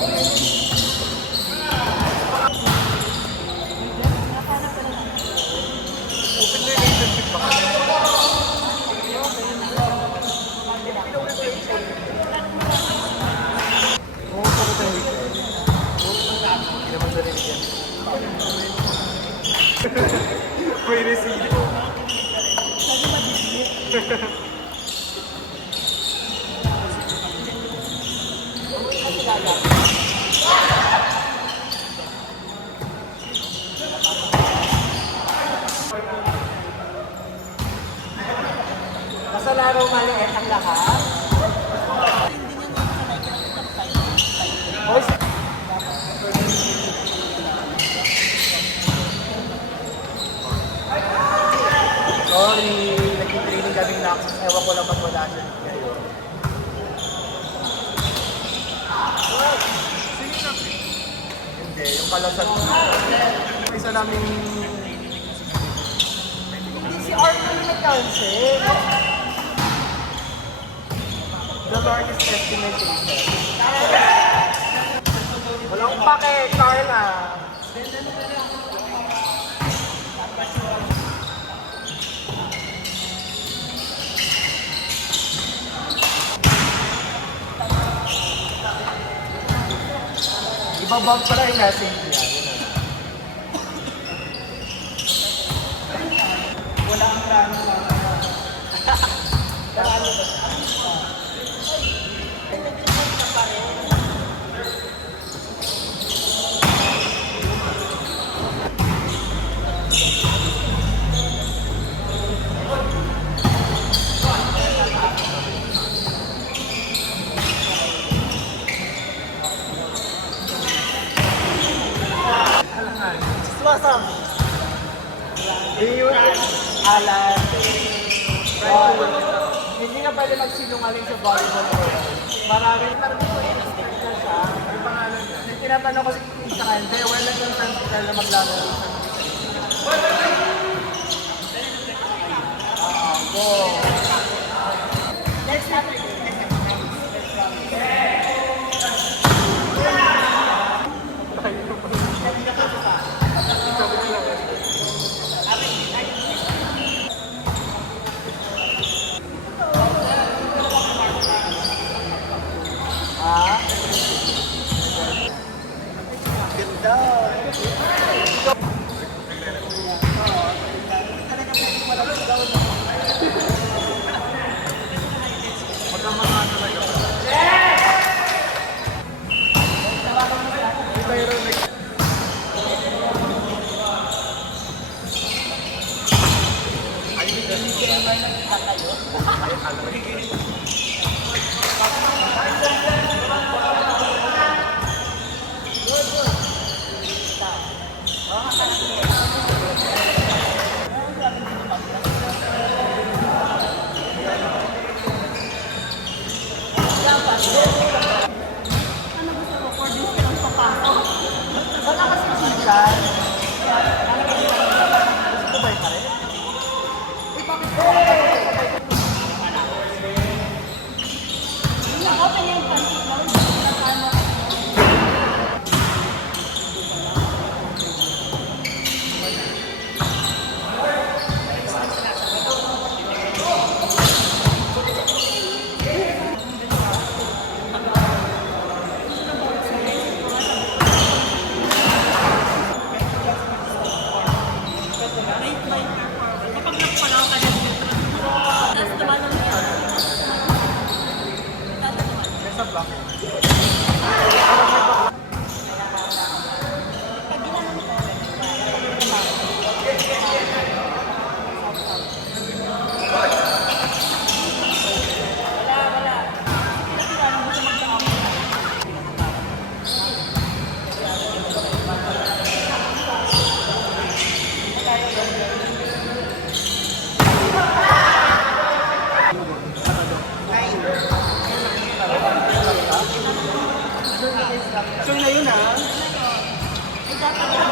Open relationship ba kayo? Oo, puro tayo weekend. Hindi naman sa weekend. May resibo. Basta laro maliit ang lahat. Sorry, nag-training kaming Naxos. Ewan ko lang ba't wala siya ngayon. Hindi, yung kalasal. Isa namin Hindi si Arthur yung nag-cancel. the largest estimation. Walang pake, Carla. Ibabang pala yung message niya. Wala ang plano lang. Sumasam. Yun, Alan. Hindi na pwede magsinungaling sa volleyball court. Maraming stick na siya. ang pangalan niya. Yung tinatanong ko sa kanya, wala yung transfer na maglalaro sa go. Next topic. Wala kasi chikan. Gusto ba yung kare? Eh, bakit ko? Open yung panty. Sure na yun, ha? Dapat